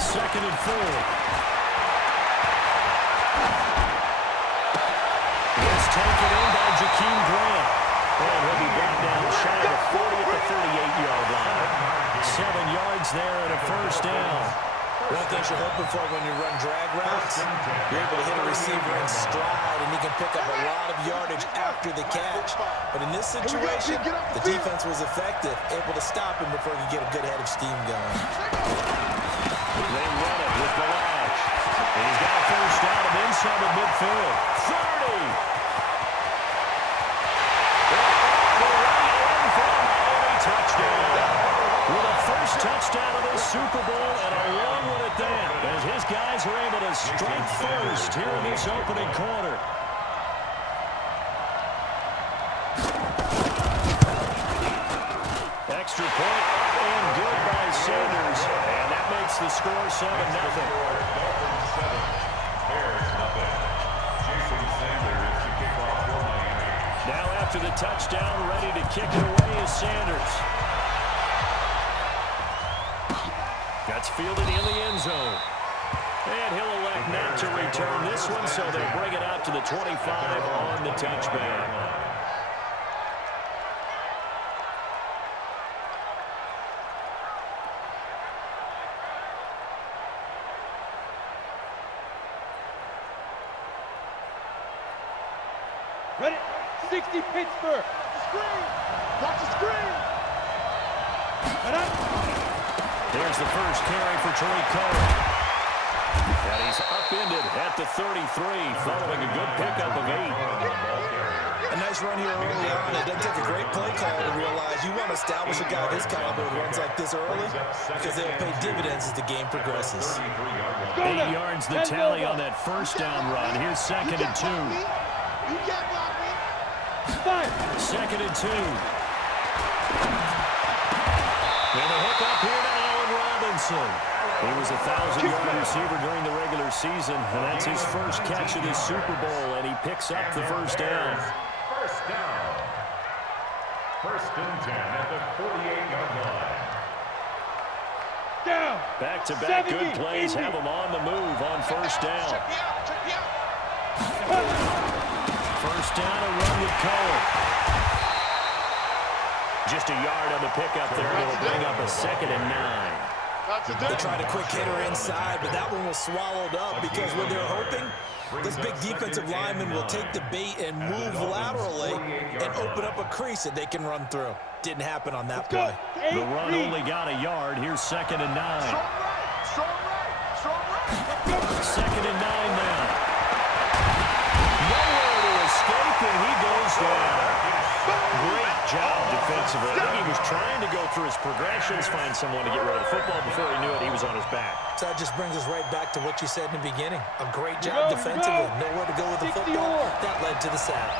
Second and 4. It's taken in by Jakeem Grant. And he'll be brought down shy of the 40 at the 38-yard line. 7 yards there and a first down. One thing you're hoping for when you run drag routes, you're able to hit a receiver in stride, and he can pick up a lot of yardage after the catch. But in this situation, the defense was effective, able to stop him before he could get a good head of steam going. They run it with Balazs. And he's got a first down of inside the midfield. 30. Touchdown. With a first touchdown of the Super Bowl and a long one at that, as his guys are able to strike first here in this opening quarter. Extra point up and good by Sanders, and that makes the score 7-0. Now after the touchdown, ready to kick it away is Sanders. That's fielded in the end zone. And he'll elect not to return this one, so they'll bring it out to the 25 on the touchback. Ready? 60 Pittsburgh. Screen. Watch the screen. There's the first carry for Tariq Cohen. And he's upended at the 33, following a good pickup of 8. A nice run here early on. It doesn't take a great play call to realize you want to establish a guy of his caliber who runs like this early, because they'll pay dividends as the game progresses. 8 yards the tally on that first down run. Here's second and 2. You can't block me. Second and 2. And a hook up here to Allen Robinson. He was a 1,000-yard receiver during the regular season, and that's his first catch of this Super Bowl, and he picks up the first down. First down. First and 10 at the 48-yard line. Down. Back-to-back good plays have him on the move on first down. First down, a run with Cohen. Just a yard on the pickup there. It'll bring up a second and 9. They tried a quick hitter inside, but that one was swallowed up because what they're hoping, this big defensive lineman will take the bait and move laterally and open up a crease that they can run through. Didn't happen on that play. The run only got a yard. Here's second and 9. Second and 9 now. Nowhere to escape, and he goes down. Great job defensively. I think he was trying to go through his progressions, find someone to get rid of the football. Before he knew it, he was on his back. So that just brings us right back to what you said in the beginning. A great job defensively. Nowhere to go with the football. That led to the sack.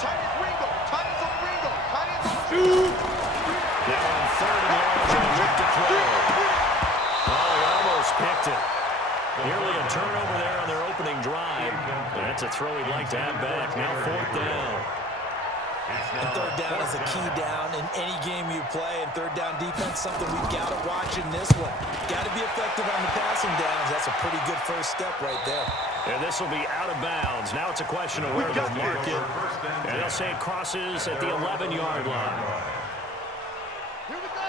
Now on third and long, John look to throw. Oh, he almost picked it. Nearly a turnover there on their opening drive. That's a throw he'd like to have back. Now fourth down. And third down is a key down in any game you play, and third down defense, something we've got to watch in this one. Got to be effective on the passing downs. That's a pretty good first step right there. And this will be out of bounds. Now it's a question of where they'll mark it. And they'll say it crosses at the 11-yard line.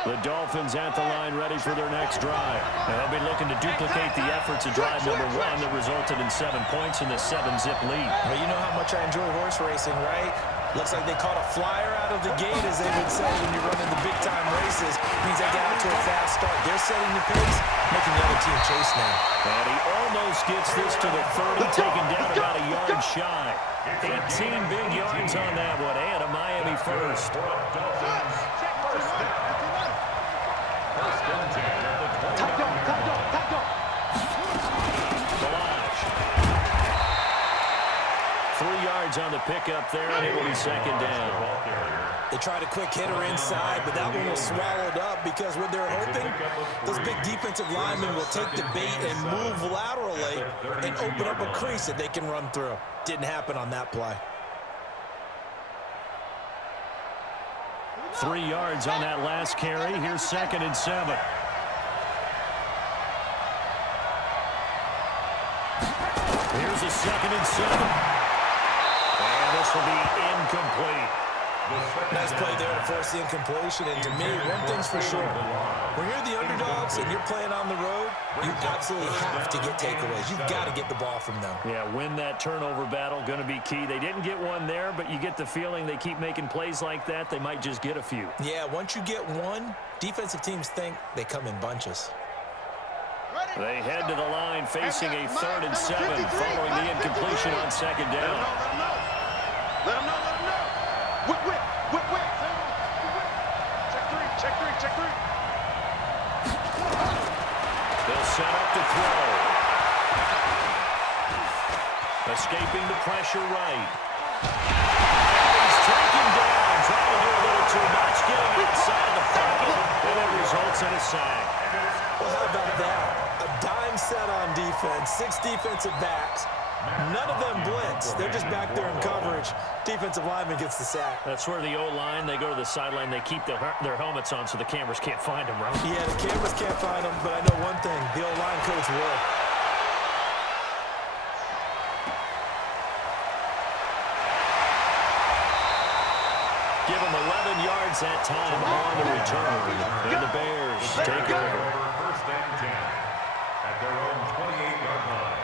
The Dolphins at the line ready for their next drive. And they'll be looking to duplicate the efforts of drive number 1 that resulted in 7 points in the 7-zip lead. Well, you know how much I enjoy horse racing, right? Looks like they caught a flyer out of the gate, as they would say when you're running the big-time races. Means they got out to a fast start. They're setting the pace, making the other team chase now. And he almost gets this to the 30, taken down about a yard shy. 18 big yards on that one, and a Miami first. Balazs. 3 yards on the pickup there, and it will be second down. They tried a quick hitter inside, but that one was swallowed up because what they're hoping, those big defensive linemen will take the bait and move laterally and open up a crease that they can run through. Didn't happen on that play. 3 yards on that last carry. Here's second and 7. Here's a 2nd and 7. And this will be incomplete. Nice play there to force the incompletion. And to me, one thing's for sure. When you're the underdogs and you're playing on the road, you absolutely have to get takeaways. You've got to get the ball from them. Yeah, win that turnover battle, going to be key. They didn't get one there, but you get the feeling they keep making plays like that, they might just get a few. Yeah, once you get one, defensive teams think they come in bunches. They head to the line facing a 3rd and 7 following the incompletion on 2nd down. Let him know. Whip. Check three. They'll set up to throw. Escaping the pressure right. And he's taken down, trying to do a little too much, getting outside the pocket, and it results in a sack. Well, how about that? A dime set on defense, 6 defensive backs. None of them blitz. They're just back there in coverage. Defensive lineman gets the sack. That's where the O-line, they go to the sideline, they keep their helmets on so the cameras can't find them, right? Yeah, the cameras can't find them, but I know one thing. The O-line coach will. Give them 11 yards that time on the return. And the Bears take over. 1st and 10 at their own 28-yard line.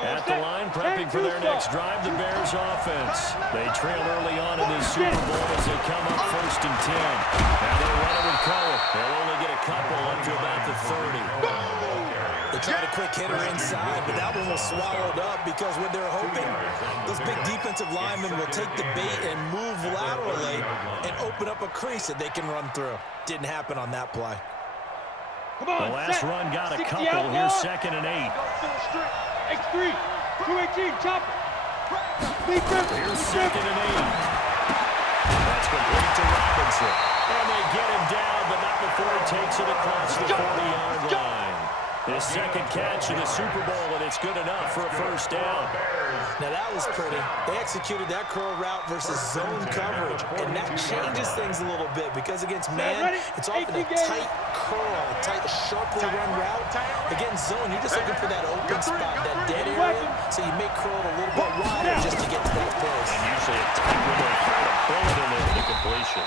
At the line, prepping for their next drive, the Bears offense. They trail early on in this Super Bowl as they come up 1st and 10. Now they're running with Cole. They'll only get a couple up to about the 30. They tried a quick hitter inside, but that one was swallowed up because what they're hoping, those big defensive linemen will take the bait and move laterally and open up a crease that they can run through. Didn't happen on that play. The last run got a couple. Here's 2nd and 8. X3, 218, chop it. Here's 2nd and 8. That's complete to Robinson. And they get him down, but not before he takes it across the 40-yard line. His 2nd catch in the Super Bowl, and it's good enough for a 1st down. Now that was pretty. They executed that curl route versus zone coverage, and that changes things a little bit because against man, it's often a tight curl, a tight, sharply run route. Against zone, you're just looking for that open spot, that dead area, so you may curl it a little bit wider just to get to that place. And usually a tight window for a bullet in there for the completion.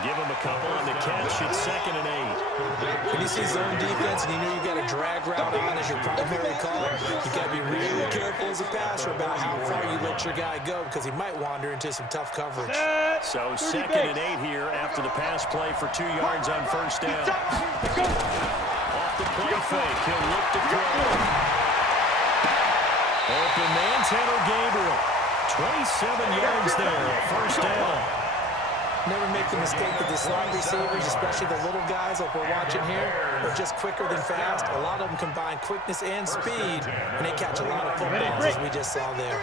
Give him a couple on the catch. It's 2nd and 8. When you see zone defense and you know you've got a drag route on as your primary call, you've got to be really careful as a passer about how far you let your guy go because he might wander into some tough coverage. So 2nd and 8 here after the pass play for 2 yards on 1st down. Off the play fake. He'll look to throw. Open man, Tanner Gabriel. 27 yards there. 1st down. Never make the mistake that the slot receivers, especially the little guys like we're watching here, are just quicker than fast. A lot of them combine quickness and speed, and they catch a lot of footballs, as we just saw there.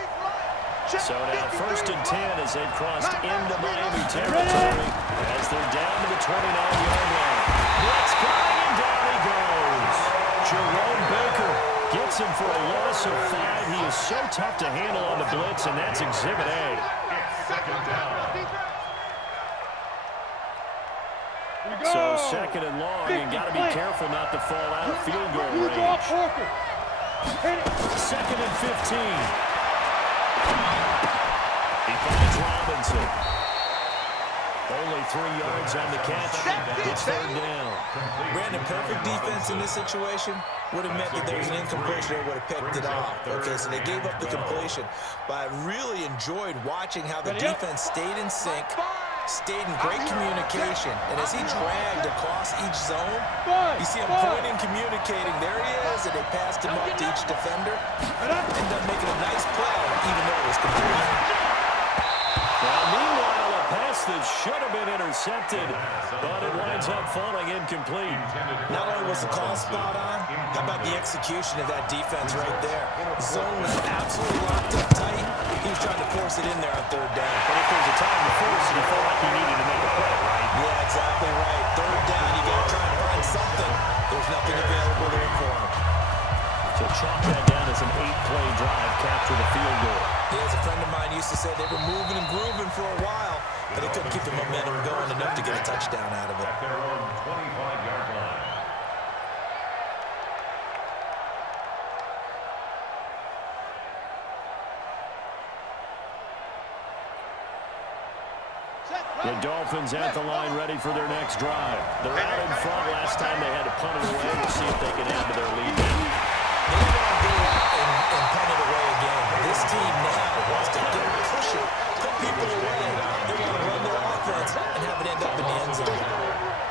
So now 1st and 10 as they've crossed into Miami territory as they're down to the 29-yard line. Blitz coming, and down he goes. Jerome Baker gets him for a loss of 5. He is so tough to handle on the blitz, and that's Exhibit A. It's 2nd down. So 2nd and long, and got to be careful not to fall out of field goal range. 2nd and 15. He finds Robinson. Only 3 yards on the catch. It's 3rd down. Brandon, perfect defense in this situation would have meant that there was an incompletion that would have picked it off. Okay, so they gave up the completion. But I really enjoyed watching how the defense stayed in sync, stayed in great communication, and as he dragged across each zone, you see him pointing, communicating. There he is, and they passed him up to each defender. Ended up making a nice play, even though it was complete. Well, meanwhile, a pass that should have been intercepted, but it winds up falling incomplete. Not only was the call spot on, how about the execution of that defense right there? The zone was absolutely locked up tight. He was trying to force it in there on 3rd down. But if there's a time to force it, he felt like he needed to make a play, right? Yeah, exactly right. 3rd down, you got to try and find something. There's nothing available there for him. So chalk that down as an 8-play drive, capture the field goal. Yeah, as a friend of mine used to say, they were moving and grooving for a while, but they they couldn't keep the momentum going enough to get a touchdown out of it. At their own 25-yard line. The Dolphins at the line ready for their next drive. They're out in front. Last time they had to punt it away. We'll see if they can add to their lead now. They don't go out and punt it away again. This team now wants to get pushing, put people away. They want to run their offense and have it end up in the end zone.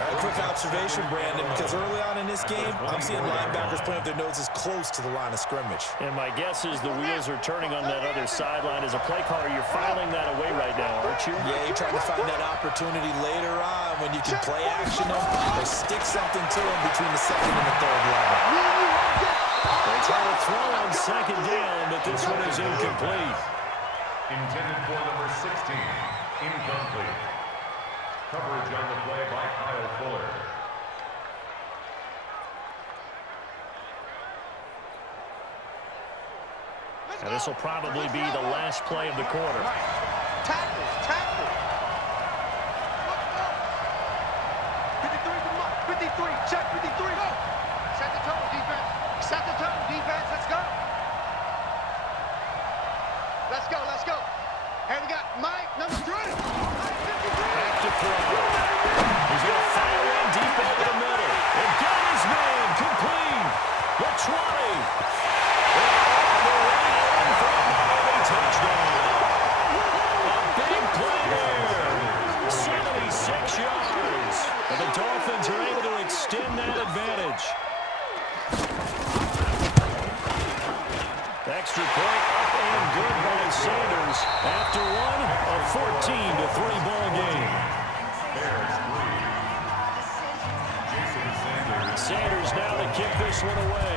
A quick observation, Brandon, because early on in this game, I'm seeing linebackers playing with their noses close to the line of scrimmage. And my guess is the wheels are turning on that other sideline. As a play caller, you're filing that away right now, aren't you? Yeah, you're trying to find that opportunity later on when you can play action them or stick something to them between the second and the third level. They try to throw on second down, but this one is incomplete. Intended for number 16. Incomplete. Coverage on the play by Kyle Fuller. And this will probably be the last play of the quarter. Tackles, tackles. 53, 53, check 53. Go. Set the tone, defense. Set the tone, defense. Let's go. Let's go, let's go. Here we got Mike, number 3. Back to throw. He's going to fire in deep over the middle. And got his man complete. The 20. All the way in for a Miami touchdown. A big play there. 76 yards. And the Dolphins are able to extend that advantage. Extra point up and good by Sanders. After one, a 14-3 ball game. Sanders now to kick this one away.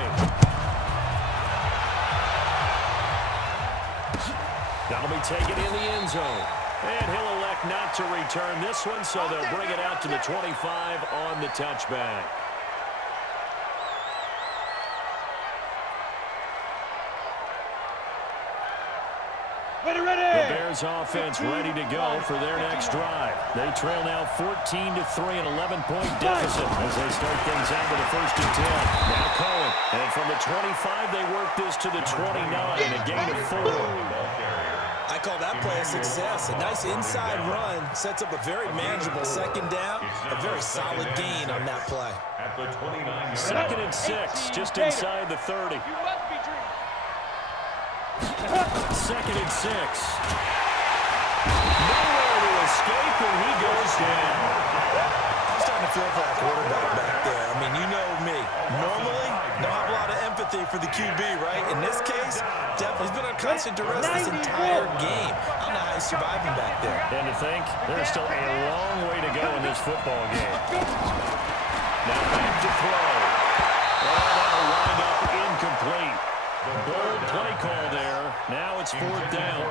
That'll be taken in the end zone. And he'll elect not to return this one, so they'll bring it out to the 25 on the touchback. Ready, ready. The Bears offense ready to go for their next drive. They trail now 14-3, an 11-point deficit as they start things out with a 1st and 10. Now Cohen, and from the 25, they work this to the 29, a gain of 4. I call that play a success. A nice inside run sets up a very manageable second down. A very solid gain on that play. At the 29. 2nd and 6, just inside the 30. You must be dreaming. 2nd and 6. Nowhere to escape, and he goes down. I'm starting to feel for that quarterback back there. I mean, you know me. Normally, don't have a lot of empathy for the QB, right? In this case, he's been on constant duress this entire game. I don't know how he's surviving back there. And to think, there's still a long way to go in this football game. Now back to throw. Oh, that'll wind up incomplete. Bold play call there. Now it's 4th down.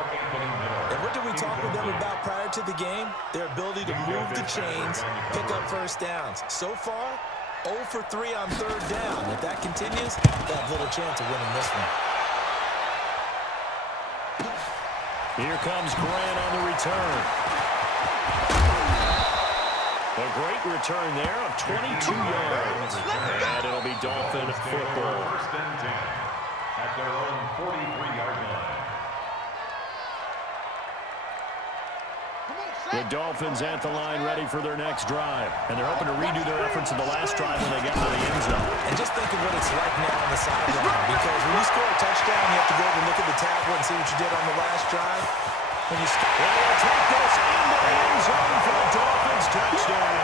And what did we talk with them about prior to the game? Their ability to move the chains, pick up 1st downs. So far, 0 for 3 on 3rd down. If that continues, they have little chance of winning this one. Here comes Grant on the return. A great return there of 22 yards. And it'll be Dolphin football. 1st and 10 at their own 43-yard line. The Dolphins at the line ready for their next drive. And they're hoping to redo their efforts in the last drive when they got to the end zone. And just think of what it's like now on the sideline. Because when you score a touchdown, you have to go over and look at the tablet and see what you did on the last drive. When you score, they'll take this into the end zone for the Dolphins touchdown.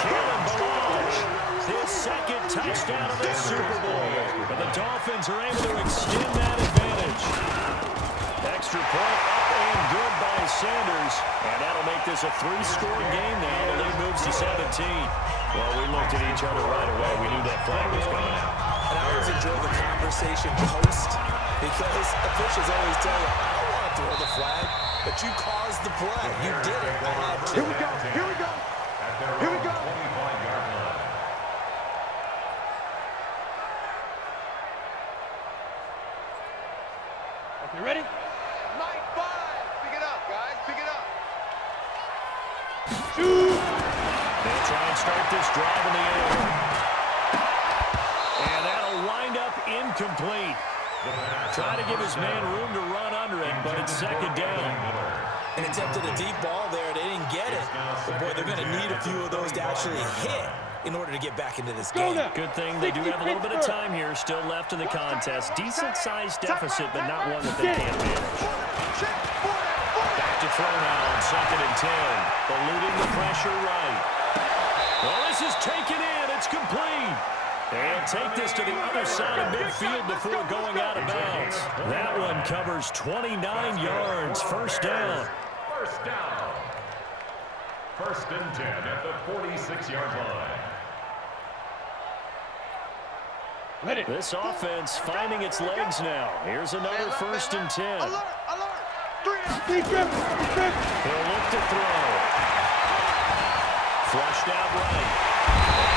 Kalen Balaj, his 2nd touchdown of this Super Bowl. But the Dolphins are able to extend that advantage. Extra point up and good by Sanders. And that'll make this a 3-score game now. The lead moves to 17. Well, we looked at each other right away. We knew that flag was coming out. And I always enjoy the conversation post because officials always tell you, I don't want to throw the flag, but you caused the play. You did it. I had to. Here we go. Here we go. Here we go. 25-yard line. Okay, ready? Mike 5. Pick it up, guys. Pick it up. They'll try and start this drive in the air. And that'll wind up incomplete. Try to give his man room to run under it, but it's second down. And attempted a deep ball there. They didn't get it. But, boy, they're going to need a few of those to actually hit in order to get back into this game. Good thing they do have a little bit of time here still left in the contest. Decent-sized deficit, but not one that they can't manage. Back to throw now on 2nd and 10. Eluding the pressure right. Well, this is taken in. It's complete. They'll take this to the other side of midfield before going out of bounds. That one covers 29 yards. First down. First down. 1st and 10 at the 46-yard line. This offense finding its legs now. Here's another 1st and 10. Alert, alert. 3 out. He'll look to throw. Flushed out right.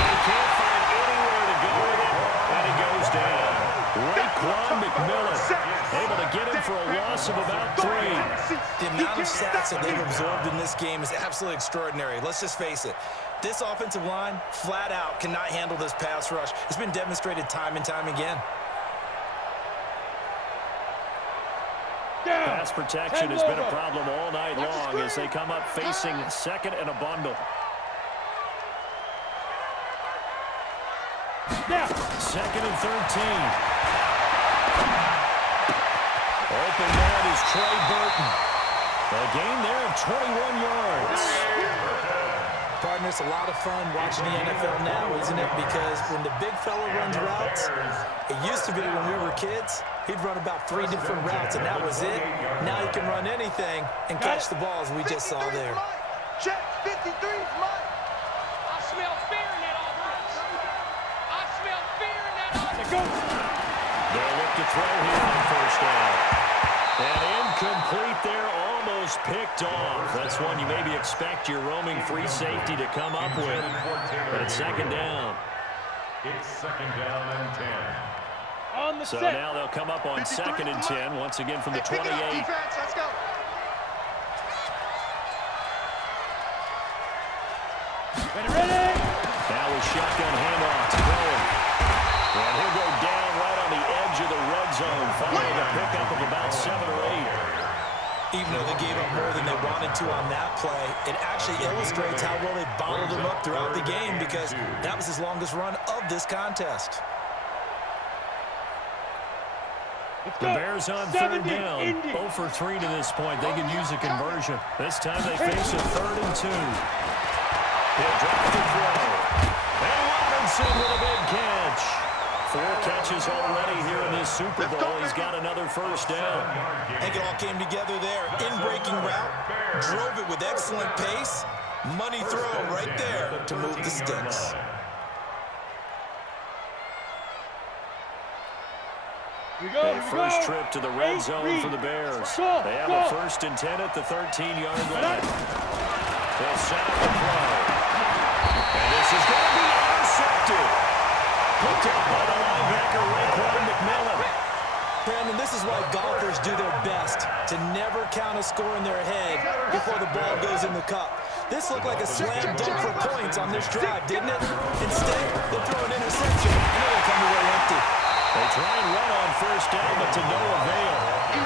He can't find anywhere to go with it, and he goes down. Raekwon McMillan able to get him for a loss of about 3. The amount of sacks that they've absorbed in this game is absolutely extraordinary. Let's just face it. This offensive line, flat out, cannot handle this pass rush. It's been demonstrated time and time again. Pass protection has been a problem all night long as they come up facing 2nd and a bundle. 2nd and 13. Open man is Trey Burton. A gain there of 21 yards. Partner, it's a lot of fun watching the NFL now, isn't it? Because when the big fella runs routes, it used to be when we were kids, he'd run about 3 different routes, and that was it. Now he can run anything and catch the balls we just saw there. Check, 53 is mine. I smell fear in that offense. I smell fear in that offense. They'll look to throw here on 1st down. And incomplete there, almost picked off. That's one you maybe expect your roaming free safety to come up with. But it's 2nd down. It's 2nd down and 10. So now they'll come up on 2nd and 10, once again from the 28. Defense, let's go. Now with shotgun handoff to Cohen. And he'll go down right on the edge of the red zone, following a pickup of about 7 or 8. Even though they gave up more than they wanted to on that play, it actually illustrates how well they bottled him up throughout the game because that was his longest run of this contest. The Bears on 3rd down, 0 for 3 to this point. They can use a conversion. This time they face a 3rd and 2. He'll drop the throw. And Robinson with a big catch. 4 catches already here in this Super Bowl. He's got another 1st down. I think it all came together there. In-breaking route, drove it with excellent pace. Money throw right there to move the sticks. A first trip to the red zone for the Bears. They have a 1st and 10 at the 13-yard line. They'll set up the throw. And this is going to be intercepted. Picked up by the linebacker, Raekwon McMillan. Brandon, this is why golfers do their best to never count a score in their head before the ball goes in the cup. This looked like a slam dunk for points on this drive, didn't it? Instead, they throw an interception, and it'll come away empty. They try and run on 1st down, but to no avail.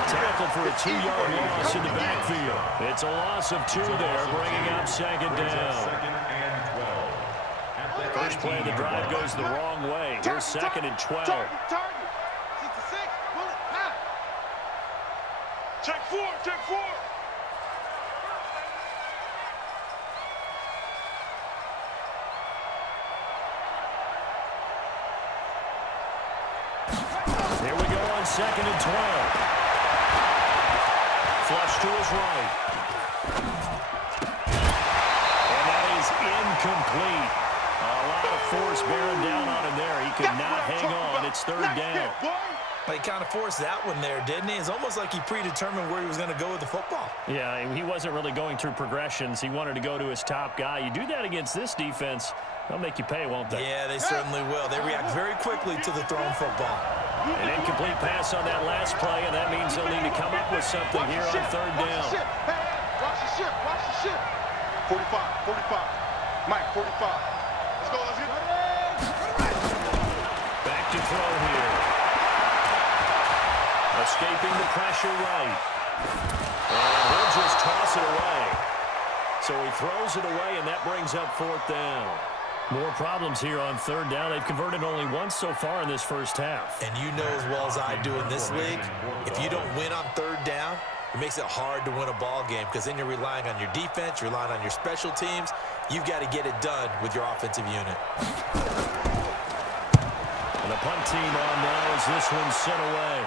Tackled for a 2-yard loss in the backfield. It's a loss of 2 there, bringing up 2nd down. 2nd and 12. First play of the drive goes the wrong way. Here's 2nd and 12. Target. 66, bullet, pass. Check 4. Here we go on 2nd and 12. Flush to his right. And that is incomplete. A lot of force bearing down on him there. He could not hang on. It's 3rd down. But he kind of forced that one there, didn't he? It's almost like he predetermined where he was going to go with the football. Yeah, he wasn't really going through progressions. He wanted to go to his top guy. You do that against this defense, they'll make you pay, won't they? Yeah, they certainly will. They react very quickly to the thrown football. An incomplete pass on that last play, and that means they'll need to come up with something here on 3rd down. Watch the ship. 45, 45. Mike, 45. Let's go, let's get it. Back to throw here. Escaping the pressure right. And he'll just toss it away. So he throws it away, and that brings up 4th down. More problems here on 3rd down. They've converted only once so far in this first half. And you know as well as I do in this league, if you don't win on 3rd down, it makes it hard to win a ball game because then you're relying on your defense, you're relying on your special teams. You've got to get it done with your offensive unit. And the punt team on now as this one's sent away.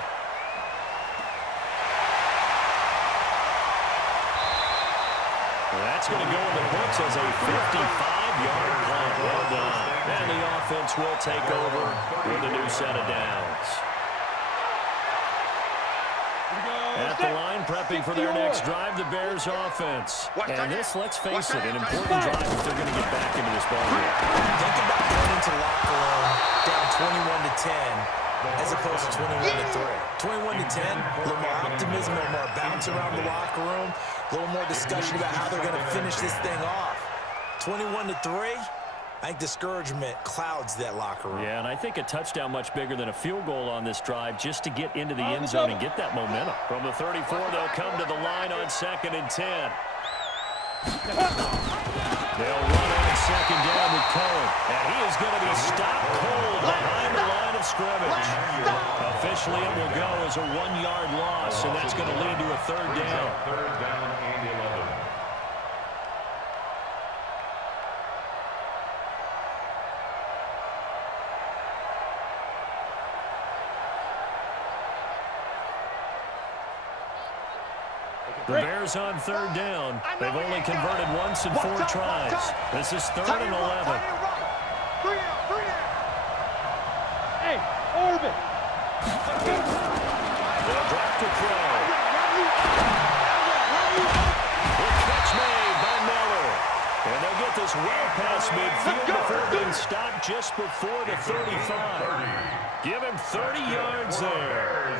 Well, that's going to go in the books as a 55-yard punt. Well done. And the offense will take over with a new set of downs. At the line, prepping for their next drive, the Bears offense. And this, let's face it, an important drive if they're going to get back into this ballgame. Think about going into the locker room down 21-10 as opposed to 21-3. 21-10, a little more optimism, a little more bounce around the locker room, a little more discussion about how they're going to finish this thing off. 21-3, I think discouragement clouds that locker room. Yeah, and I think a touchdown much bigger than a field goal on this drive just to get into the end zone and get that momentum. From the 34, they'll come to the line on 2nd and 10. They'll run on 2nd down with Cohen. And he is going to be stopped cold behind the line of scrimmage. Officially, it will go as a 1-yard loss, and that's going to lead to a 3rd down. 3rd down and 11. The Bears on 3rd down. They've only converted once in 4 tries. This is 3rd and 11. 3 out, 3 out. Hey, Orbit. They'll drop to throw. The catch made by Miller. And they'll get this well past midfield before being stopped just before the 35. Give him 30 yards there.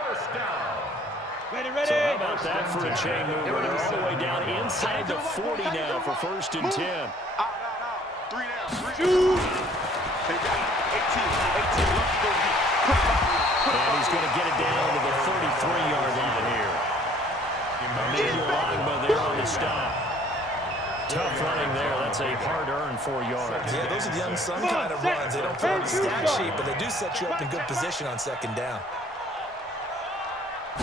1st down. Ready. So how about that for a chain mover? They're all the way down inside the 40 now for 1st and 10. Out. 3 down, 3 down. They got 18. Let's go. And he's going to get it down to the 33-yard line here. Emmanuel Ogba there on the stop. Tough running there. That's a hard-earned 4 yards. Yeah, those are the unsung kind of runs. They don't put on the stat sheet, but they do set you up in good position on 2nd down.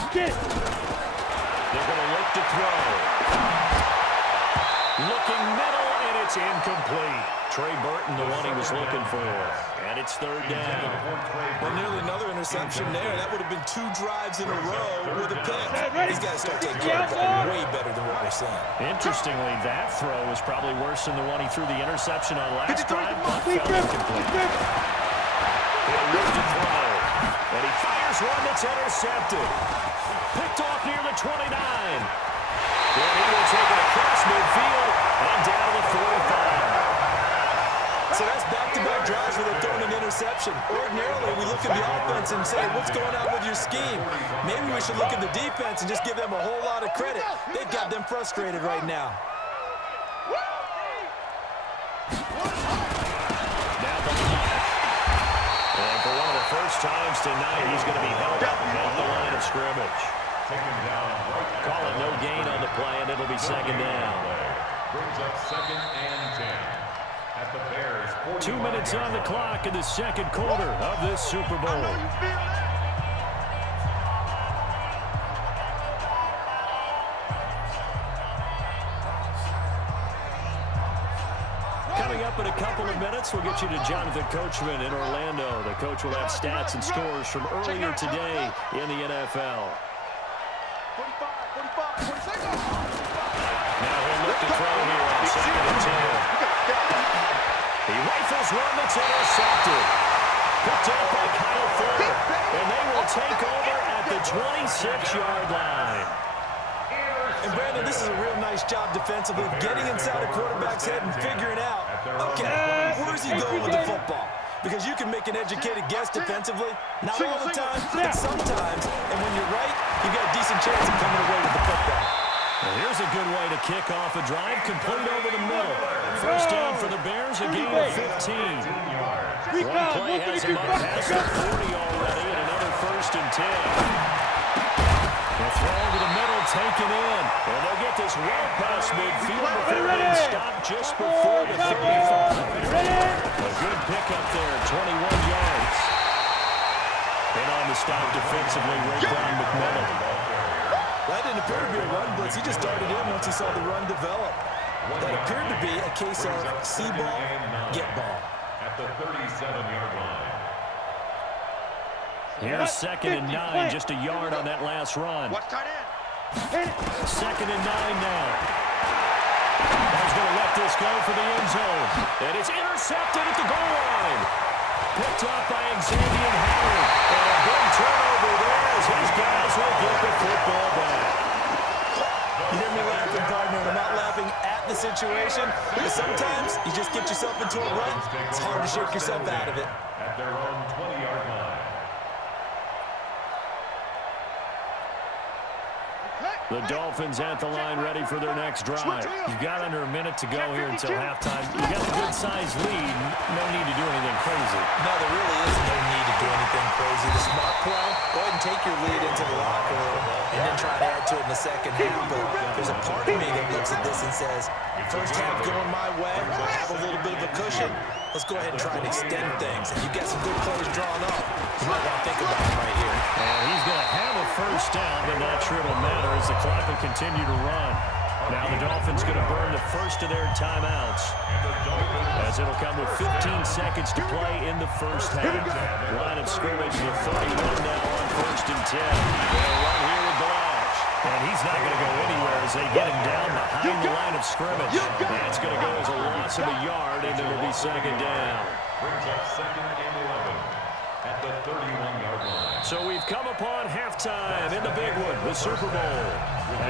Get it. They're going to look to throw. Looking middle, and it's incomplete. Trey Burton, the one he was looking for. And it's 3rd down. Well, nearly another interception there. That would have been 2 drives in a row with a pick. He's got to start taking care of that way better than what we're seeing. Interestingly, that throw was probably worse than the one he threw the interception on last drive. But fell incomplete. He'll look to throw. And he fires one that's intercepted. Picked off near the 29. And he will take it across midfield and down to the 45. So that's back-to-back drives where they're throwing an interception. Ordinarily, we look at the offense and say, what's going on with your scheme? Maybe we should look at the defense and just give them a whole lot of credit. They've got them frustrated right now. Down the line. And for one of the first times tonight, he's going to be held up at the line of scrimmage. Call it no gain on the play, and it'll be 2nd down. Brings up 2nd and 10. At the Bears. 2 minutes on the clock in the 2nd quarter of this Super Bowl. Coming up in a couple of minutes, we'll get you to Jonathan Coachman in Orlando. The coach will have stats and scores from earlier today in the NFL. 45, 46. Now he'll look to throw here on 2nd and 10. He rifles one that's intercepted. Picked up by Kyle Fuller. And they will take over at the 26-yard line. And Brandon, this is a real nice job defensively, getting inside a quarterback's head and figuring out, okay, where's he going with the football? Because you can make an educated guess defensively, not all the time, but sometimes. And when you're right, you've got a decent chance of coming away with the football. And here's a good way to kick off a drive, complete over the middle. First down for the Bears, a gain of 15. One play has him up past the 40 already, and another first and 10. The throw over the middle, taken in. And they'll get this well past midfield before being stopped just before the 35. A good pickup there, 21 yards. And on the stop defensively, Raekwon McMillan. That didn't appear to be a run blitz. He just darted in once he saw the run develop. That appeared to be a case of see ball, get ball. At the 37-yard line. Here's 2nd and 9, just a yard on that last run. Watch tight end. 2nd and 9 now. He's going to let this go for the end zone. And it's intercepted at the goal line. Picked up by Xavier Howard. And a big turnover there as his guys will get the football back. You hear me laughing, partner, and I'm not laughing at the situation, but sometimes you just get yourself into a rut. It's hard to shake yourself out of it. At their own 20-yard line. The Dolphins at the line ready for their next drive. You've got under a minute to go here until halftime. You've got a good-sized lead. No need to do anything crazy. No, there really is no need to do anything crazy. The smart play, go ahead and take your lead into the locker room and then try to add to it in the second half. But there's a part of me that looks at this and says, first half going my way, I have a little bit of a cushion. Let's go ahead and try and extend things. If you've got some good plays drawn up, you might want to think about them right here. And he's going to have a first down, but not sure it'll matter as the clock will continue to run. Now the Dolphins going to burn the first of their timeouts as it'll come with 15 seconds to play in the first half. Line of scrimmage with 31 now on 1st and 10. They'll run here with Balazs. And he's not going to go anywhere as they get him down behind the line of scrimmage. That's going to go as a loss of a yard, and it'll be 2nd down. Brings up 2nd and 11 at the 31-yard line. So we've come upon halftime in the big one, the Super Bowl.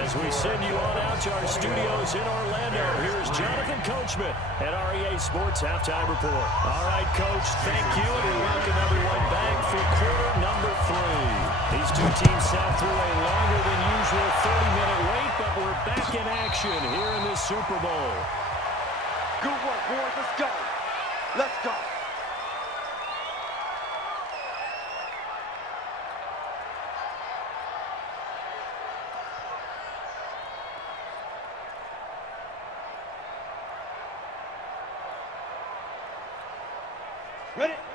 As we send you on out to our studios in Orlando, here's Jonathan Coachman at REA Sports Halftime Report. All right, Coach, thank you, and we welcome everyone back for quarter number 3. These two teams sat through a longer than usual 30-minute wait, but we're back in action here in the Super Bowl. Good work, boys. Let's go. Let's go.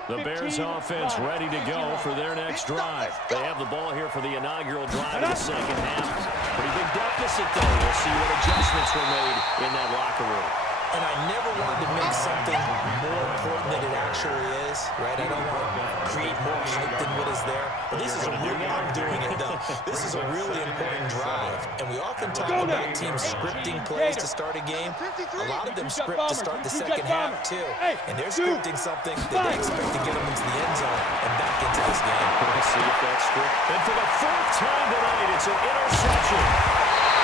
The Bears offense ready to go for their next drive. They have the ball here for the inaugural drive of the second half. Pretty big deficit, though. We'll see what adjustments were made in that locker room. And I never wanted to make something more important than it actually is, right? I don't want to create more hype than what is there. But this is a really, I'm doing it though. This is a really important drive. And we often talk about teams scripting plays to start a game. A lot of them script to start the second half too. And they're scripting something that they expect to get them into the end zone and back into this game. We'll see if that's script. And for the 4th time tonight, it's an interception.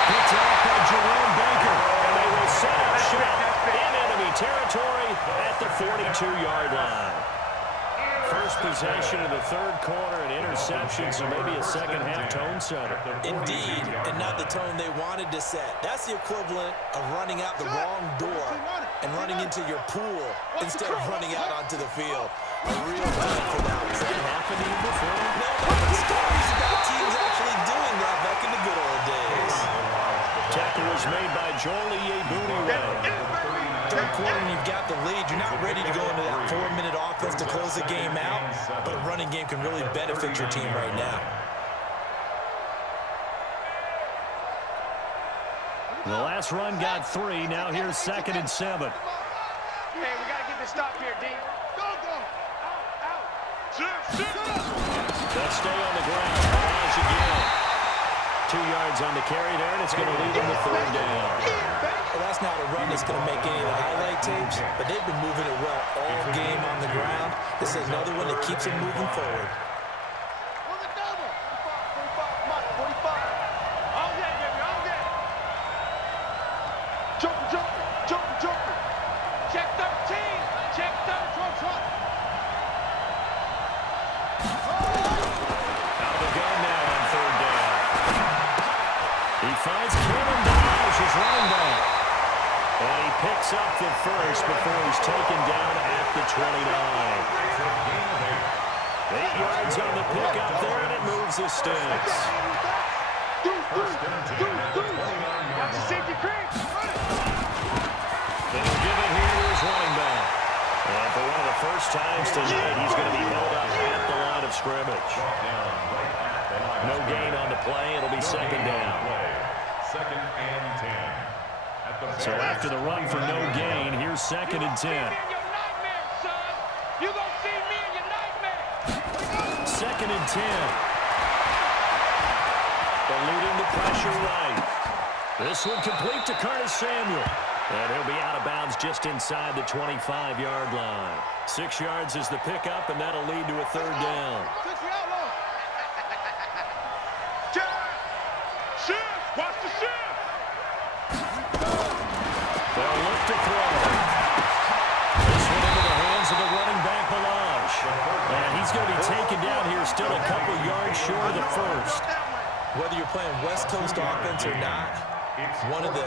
Picked off by Jerome Baker. And they will set up shop in enemy territory at the 42-yard line. First possession of the 3rd quarter, an interception, so maybe a second-half tone setter. Indeed, and not the tone they wanted to set. That's the equivalent of running out the wrong door and running into your pool instead of running out onto the field. A real time for that. Has that happened to you before? No, but stories about teams actually doing that back in the good old days. Tackle was made by Joel Iyiegbuniwe. 3rd quarter and you've got the lead. You're not ready to go into that 4-minute offense to close the game out, but a running game can really benefit your team right now. The last run got 3. Now here's 2nd and 7. Hey, we got to get this stop here, D. Go, go. Out. They'll stay on the ground. Balazs again. 2 yards on the carry there, and it's going to lead them to 3rd down. Well, that's not a run that's going to make any of the highlight tapes, but they've been moving it well all game on the ground. This is another one that keeps them moving forward. On the double. 45, Mike, 45. All day, baby, all day. Jumper. Check 13. Check 13. Out of the gun now on 3rd down. He finds Cameron Dodd. picks up the first before he's taken down at the 29. 8 yards on the pickup there, and it moves the sticks. Watch the safety creep. They'll give it here to his running back. And for one of the first times tonight, he's going to be held up at the line of scrimmage. No gain on the play. It'll be second down. Second and 10. So after the run for no gain, here's second and 10. You gonna see me in your nightmare. Second and 10. Eluding the pressure right. This one complete to Curtis Samuel. And he'll be out of bounds just inside the 25-yard line. 6 yards is the pickup, and that'll lead to a third down. Shift! Watch the shift! They'll look to throw. This one into the hands of the running back, Balaj. And he's going to be taken down here still a couple yards short of the first. Whether you're playing West Coast offense or not, one of the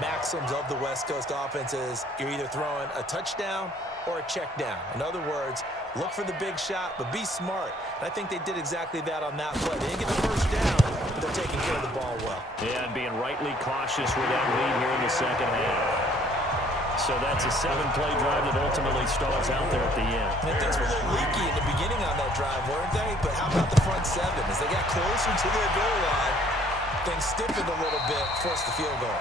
maxims of the West Coast offense is you're either throwing a touchdown or a check down. In other words, look for the big shot, but be smart. And I think they did exactly that on that play. They didn't get the first down, but they're taking care of the ball well. Yeah, and being rightly cautious with that lead here in the second half. So that's a 7-play drive that ultimately stalls out there at the end. And things were a little leaky in the beginning on that drive, weren't they? But how about the front seven? As they got closer to their goal line, things stiffened a little bit, forced the field goal.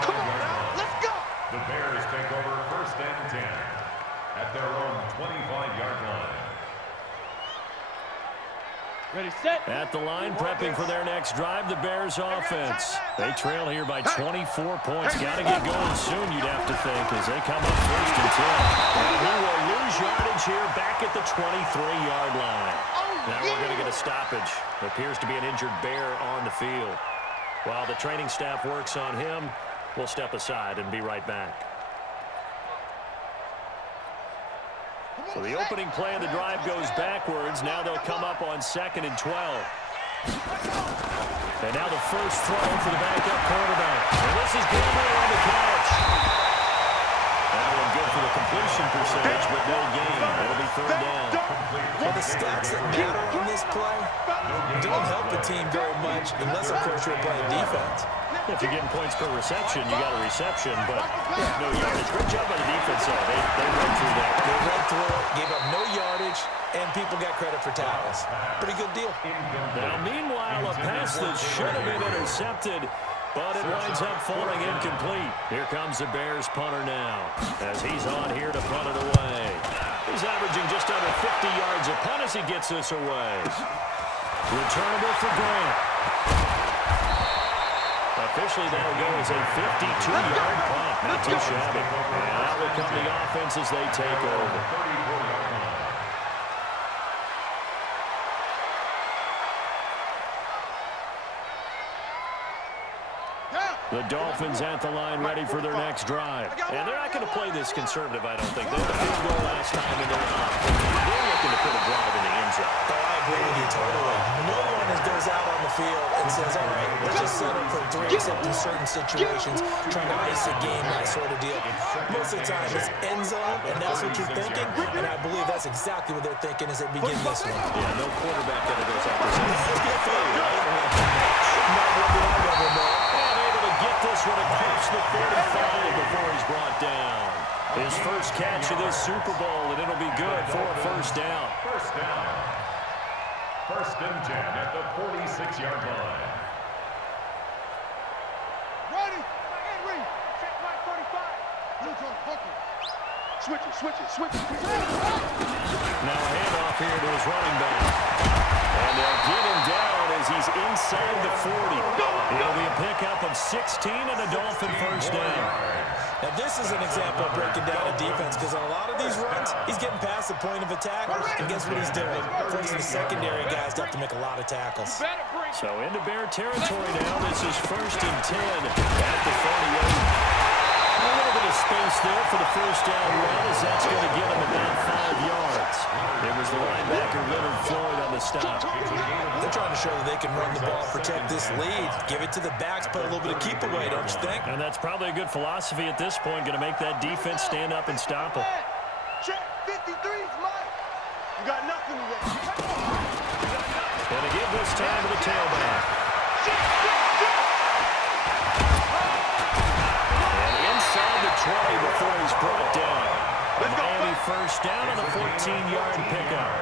Come on now, let's go. The Bears take over first and 10 at their own 25-yard line. Ready, set. At the line, prepping for their next drive, the Bears offense. They trail here by 24 points. Got to get going soon, you'd have to think, as they come up first and 10. And he will lose yardage here back at the 23-yard line. Now we're going to get a stoppage. Appears to be an injured Bear on the field. While the training staff works on him, we'll step aside and be right back. So the opening play of the drive goes backwards. Now they'll come up on second and 12. And now the first throw for the backup quarterback. And this is Gabriel on the catch. That one good for the completion percentage, but no gain. It'll be third down. Well, the stats that matter on this play don't help the team very much unless, of course, you're playing defense. If you're getting points per reception, you got a reception, but no yardage. Great job by the defense, though. They run through that. They ran through it, gave up no yardage, and people got credit for tackles. Pretty good deal. Now, meanwhile, a pass that should have been intercepted, but it winds up falling incomplete. Here comes the Bears punter now, as he's on here to punt it away. He's averaging just under 50 yards a punt as he gets this away. Returnable for Grant. Officially, that'll go as a 52-yard punt. Not too shabby. And out will come the offense as they take over. The Dolphins at the line ready for their next drive. And they're not going to play this conservative, I don't think. They had a field goal last time in their life. They're looking to put a drive in the end zone. Oh, I agree with you totally. No one goes out on the field and says, all right, let's just settle for 3, except in certain situations, trying to ice a game, that sort of deal. Most of the time, it's end zone, and that's what you're thinking. And I believe that's exactly what they're thinking as they begin this one. Yeah, no quarterback ever goes out there. Let's get through, right? Not what do I ever know. And able to get this one across the 35 before he's brought down. His first catch of this Super Bowl, and it'll be good for a first down. First down. First and 10 at the 46-yard line. Ready? Henry. Check right 45. Neutral, Hooker. Switch it. Now a handoff here to his running back. And they'll get him down as he's inside the 40. It'll be a pickup of 16 and a Dolphin first down. Now, this is an example of breaking down a defense because on a lot of these runs, he's getting past the point of attack, and guess what he's doing? Forcing the secondary guys to have to make a lot of tackles. So into Bear territory now. This is first and 10 at the 48. A little bit of space there for the first down run as that's going to give him about 5 yards. It was the linebacker linebacker Leonard Floyd on the stop. They're trying to show that they can run the ball, protect this lead. Give it to the backs, play a little bit of keep away, don't you think? And that's probably a good philosophy at this point, going to make that defense stand up and stop them. Check 53's mine. You got nothing to do. And to give this time to the tailback. And inside the 20 before he's brought down. Miami first down on the 14-yard pickup.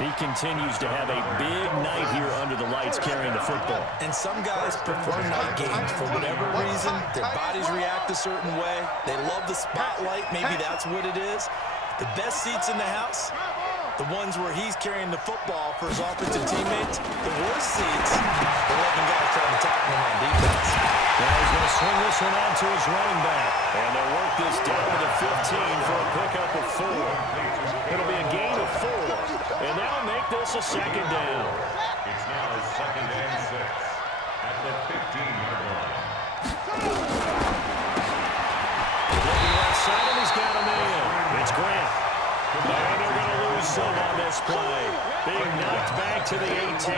He continues to have a big night here under the lights carrying the football. And some guys prefer night games for whatever reason. Their bodies react a certain way. They love the spotlight. Maybe that's what it is. The best seats in the house, the ones where he's carrying the football for his offensive teammates. The worst seats, the 11 guys trying to tackle him on defense. Now he's going to swing this one out to his running back. And they'll work this down to the 15 for a pickup of 4. It'll be a gain of 4. And that'll make this a second down. It's now second and 6 at the 15-yard line. Looking right side, and he's got him in. It's Grant. And they're going to lose some on this play. Being knocked back to the 18.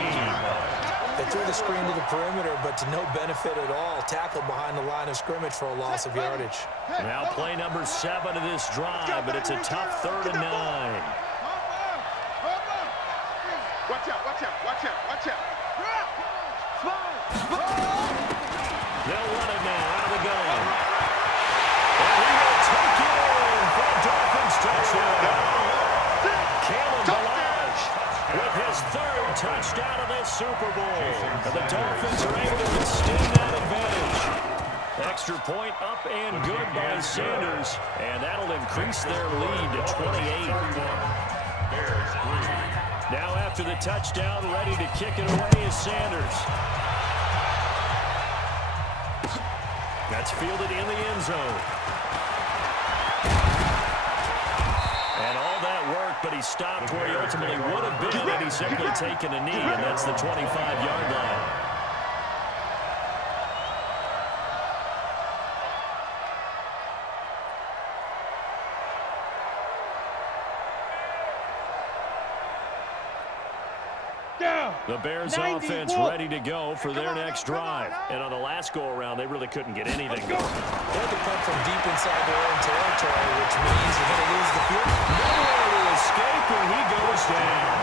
They threw the screen to the perimeter, but to no benefit at all. Tackled behind the line of scrimmage for a loss of yardage. Now play number 7 of this drive, but it's a tough 3rd and 9. Watch out, watch out, watch out, watch out. They'll run it now out of the gun. And he will take it in for a Dolphins touchdown. Kalen Ballage with his 3rd touchdown of this Super Bowl. And the Dolphins are able to extend that advantage. Extra point up and good by Sanders. And that'll increase their lead to 28. Now after the touchdown, ready to kick it away is Sanders. That's fielded in the end zone. And all that work, but he stopped where he ultimately would have been had he simply taken a knee, and that's the 25-yard line. The Bears offense ready to go for their next drive. And on the last go-around, they really couldn't get anything going. They had to come from deep inside their own territory, which means you're going to lose the field. Nowhere to escape, and he goes down.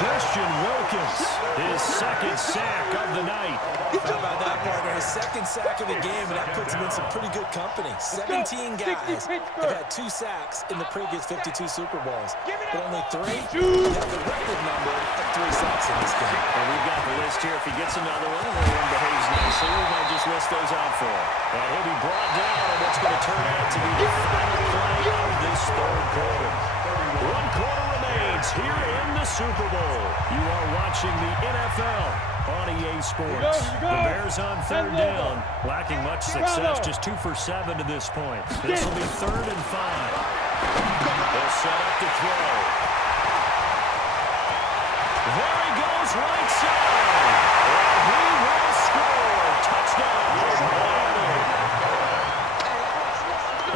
Christian Wilkins, his 2nd sack of the night. How about that, partner? His 2nd sack of the game, and that puts him in some pretty good company. 17 guys have had 2 sacks in the previous 52 Super Bowls, but only 3 have the record number of 3 sacks in this game. And we've got the list here. If he gets another one, and everyone behaves nicely, we might just list those out for him. And he'll be brought down on what's going to turn out to be the final play of this 3rd quarter. 1 quarter remains here in the Super Bowl. You are watching the NFL on EA Sports. The Bears on 3rd down, lacking much success, just 2 for 7 to this point. This will be 3rd and 5. They'll set up to throw. There he goes, right side. And he will score. Touchdown.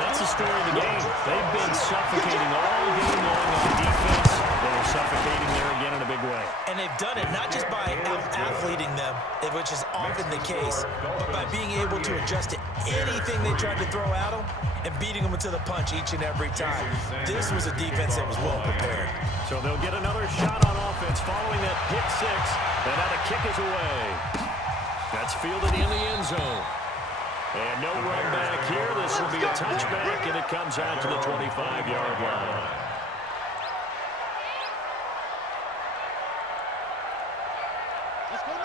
That's the story of the game. They've been suffocating all game long on defense. They're suffocating there again in a big way. And they've done it not just by out-athleting them, which is often the case, but by being able to adjust to anything they tried to throw at them and beating them to the punch each and every time. This was a defense that was well prepared. So they'll get another shot on offense following that pick 6. And now the kick is away. That's fielded in the end zone. And no run back here. This will be a touchback, and it comes out to the 25-yard line.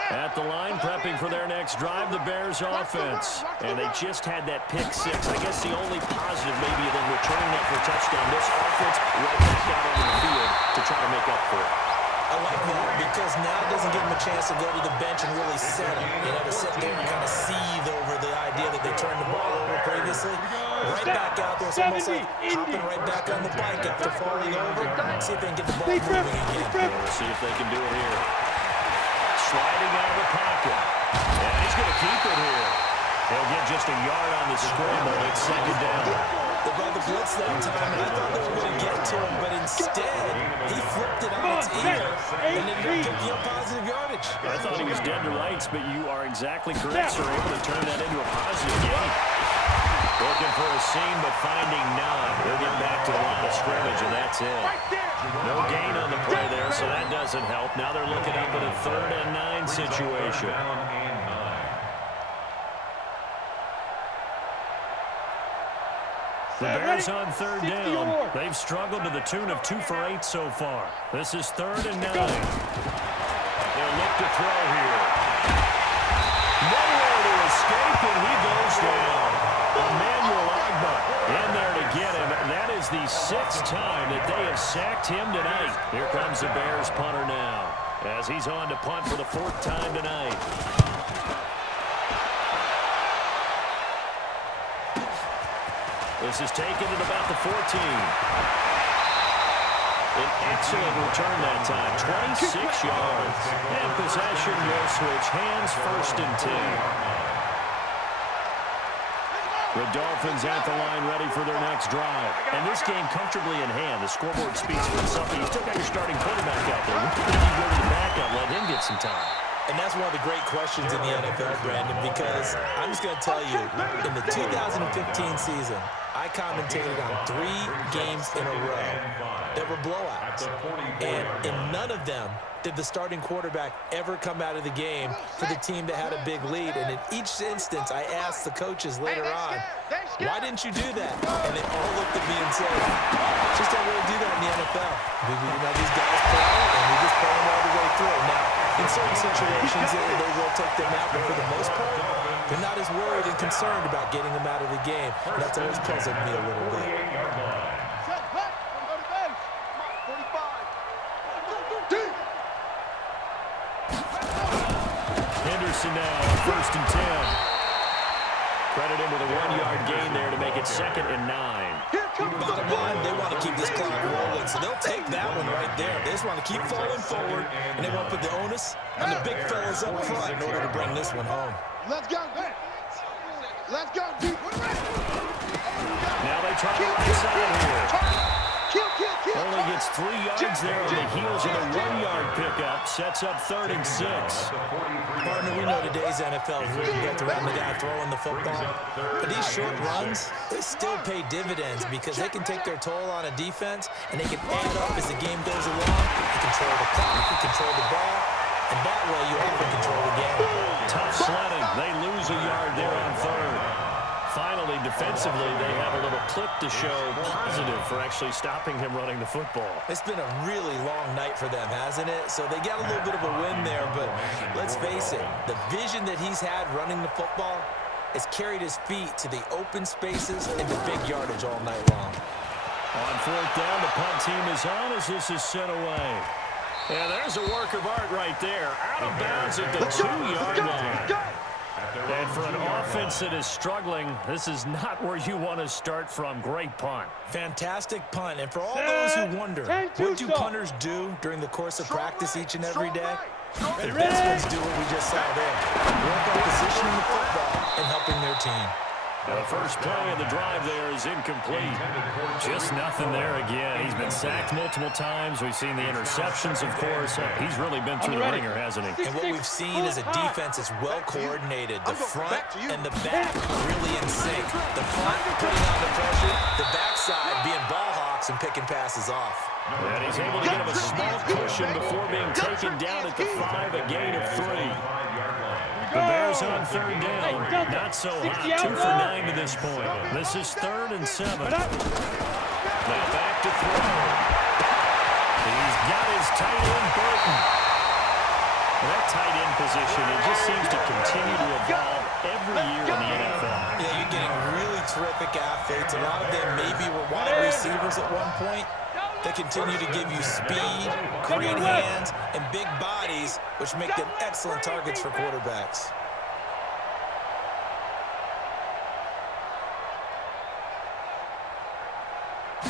At the line, prepping for their next drive, the Bears offense. And they just had that pick 6. I guess the only positive maybe of them returning that for a touchdown. This offense right back out on the field to try to make up for it. I like that because now it doesn't give them a chance to go to the bench and really settle. You know, to sit there and kind of seethe over the idea that they turned the ball over previously. Right back out there. It's almost like hopping right back on the bike after falling over. See if they can get the ball moving again. We'll see if they can do it here. Sliding out of the pocket. And he's going to keep it here. He'll get just a yard on the scramble. It's 2nd down. They brought the blitz that time, and I thought they were going to get to him, but instead, he flipped it on its ear and ended up picking up positive yardage. I thought he was dead to rights, but you are exactly correct, sir. Able to turn that into a positive gain. Looking for a seam, but finding none. He'll get back to the line of scrimmage, and that's it. No gain on the play there, so that doesn't help. Now they're looking up at a 3rd and 9 situation. The Bears on 3rd down. They've struggled to the tune of 2 for 8 so far. This is 3rd and 9. They'll look to throw here. Nowhere to escape, and he goes down. Emmanuel Agba in there to get him. That is the 6th time that they have sacked him tonight. Here comes the Bears punter now, as he's on to punt for the 4th time tonight. This is taken at about the 14. An excellent return that time, 26 yards. And possession will switch hands, 1st and 10. The Dolphins at the line, ready for their next drive. And this game comfortably in hand. The scoreboard speaks for itself. You still got your starting quarterback out there. What can you go to the backup? Let him get some time. And that's one of the great questions in the NFL, Brandon, because I'm just going to tell you, in the 2015 season, I commentated on 3 games in a row that were blowouts. And in none of them did the starting quarterback ever come out of the game for the team that had a big lead. And in each instance, I asked the coaches later on, why didn't you do that? And they all looked at me and said, just don't really do that in the NFL. These guys play, and we just play them all the way through. Now, in certain situations, they will take them out, but for the most part, they're not as worried and concerned about getting them out of the game. And that's always puzzled me a little bit. Henderson now on 1st and 10. Credit him with a 1-yard gain there to make it 2nd and 9. Bottom line, they want to keep this clock rolling, so they'll take that one right there. They just want to keep falling forward, and they want to put the onus on the big fellas up front in order to bring this one home. Let's go. Let's go. Now they try the right side here. Only gets 3 yards there on the heels of a 1-yard pickup. Sets up 3rd and 6. Partner, we know today's NFL is really built around the guy throwing the football. But these short runs, they still pay dividends because they can take their toll on a defense, and they can add up as the game goes along. You control the clock, you control the ball, and that way you often control the game. Tough sledding. They lose a yard there on 3rd. Finally, defensively, they have a little clip to show positive for actually stopping him running the football. It's been a really long night for them, hasn't it? So they got a little bit of a win there, but let's face it, the vision that he's had running the football has carried his feet to the open spaces and the big yardage all night long. On 4th down, the punt team is on as this is sent away. Yeah, there's a work of art right there. Out of bounds at the 2-yard line. And for an offense that is struggling, this is not where you want to start from. Great punt. Fantastic punt. And for all those who wonder, what do punters do during the course of practice each and every day? The best ones do what we just saw there. Work on positioning the football and helping their team. The first play of the drive there is incomplete. Just nothing there again. He's been sacked multiple times. We've seen the interceptions, of course. He's really been through the ringer, hasn't he? And what we've seen is a defense that's well coordinated. The front and the back really in sync. The front putting on the pressure, the backside being ball hawks and picking passes off. And he's able to get him a small cushion before being taken down at the 5, a gain of 3. The Bears on 3rd down. Not so hot. 2 for 9 to this point. This is 3rd and 7. Now back to throw. He's got his tight end, Burton. That tight end position, it just seems to continue to evolve every year in the NFL. Yeah, you're getting really terrific athletes. A lot of them maybe were wide receivers at one point. They continue to give you speed, great hands, and big bodies, which make them excellent targets for quarterbacks.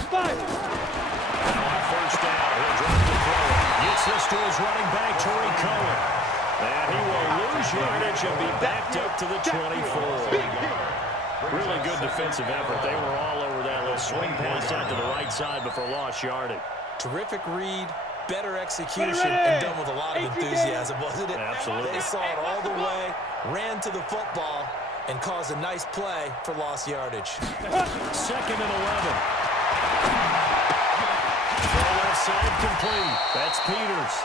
On 1st down, he'll drop the throw. Gets this to his running back, Torrey Cohen. And he will lose yardage and be backed up to the 24. Really good defensive effort. They were all over that swing pass out to the right side before lost yardage. Terrific read, better execution, and done with a lot of enthusiasm, wasn't it? Absolutely. They saw it all the way, ran to the football, and caused a nice play for lost yardage. 2nd and 11. Throw left side complete. That's Peters.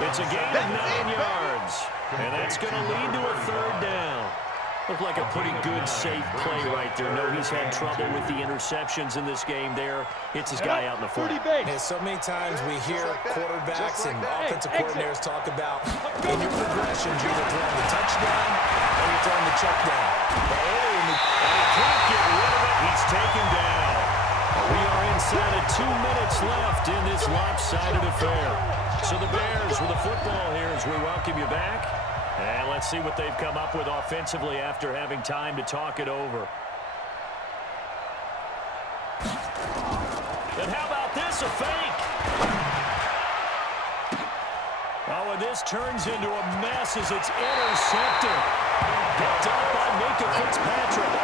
It's a gain of 9 yards, and that's going to lead to a 3rd down. Looked like a pretty good, safe play right there. No, he's had trouble with the interceptions in this game there. Hits his guy out in the front. And so many times we hear quarterbacks and offensive coordinators talk about in your progressions, you're either throwing the touchdown or you're throwing the check down. He can't get rid of it. He's taken down. We are inside of 2 minutes left in this lopsided affair. So the Bears with the football here as we welcome you back. And let's see what they've come up with offensively after having time to talk it over. And how about this, a fake? Oh, and this turns into a mess as it's intercepted. Picked up by Minka Fitzpatrick.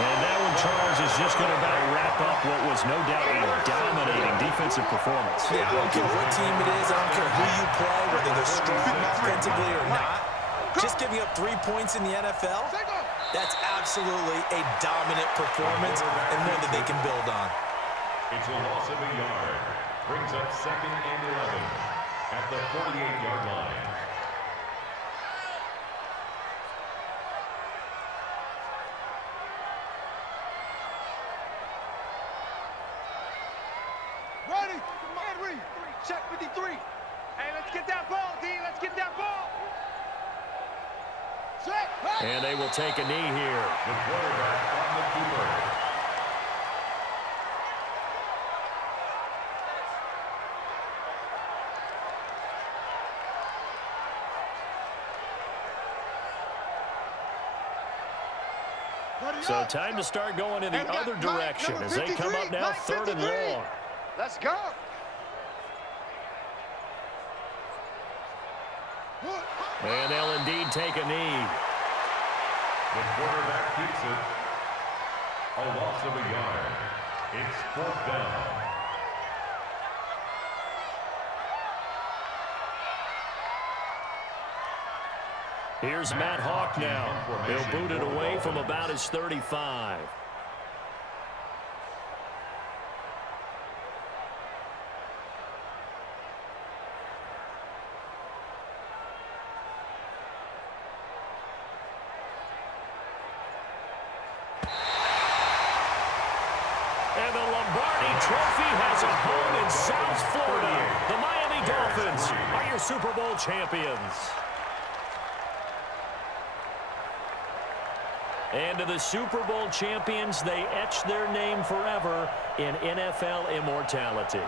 And that one, Charles, is just going to about wrap up what was no doubt a dominating defensive performance. Yeah, I don't care what team it is. I don't care who you play, whether they're strong offensively or not. Just giving up 3 points in the NFL, that's absolutely a dominant performance and one that they can build on. It's a loss of a yard. Brings up 2nd and 11 at the 48-yard line. Ready? Henry, check 53. Hey, let's get that ball, D. Let's get that ball. And they will take a knee here. The quarterback on the keeper. So time to start going in the other direction as they come up now 3rd and long. Let's go. And they'll indeed take a knee. The quarterback keeps it. A loss of a yard. It's 4th down. Here's Matt Hawk now. He'll boot it away from about his 35. And the Lombardi Trophy has a home in South Florida. The Miami Dolphins are your Super Bowl champions. And to the Super Bowl champions, they etch their name forever in NFL immortality.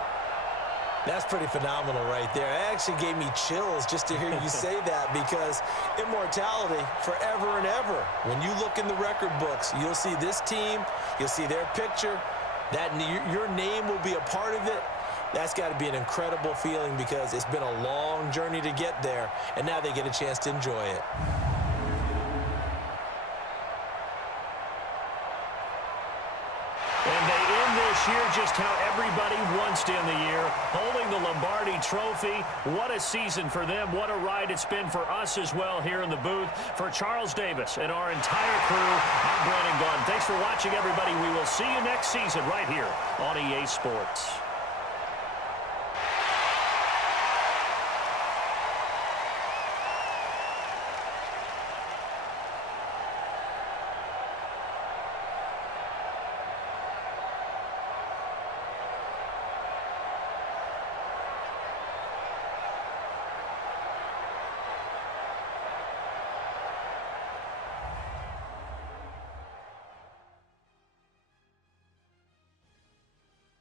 That's pretty phenomenal right there. It actually gave me chills just to hear you say that, because immortality forever and ever. When you look in the record books, you'll see this team, you'll see their picture, that your name will be a part of it. That's got to be an incredible feeling, because it's been a long journey to get there, and now they get a chance to enjoy it. Year just how everybody wants to end the year, holding the Lombardi Trophy. What a season for them. What a ride it's been for us as well here in the booth. For Charles Davis and our entire crew, I'm Brandon Glenn. Thanks for watching, everybody. We will see you next season right here on EA Sports.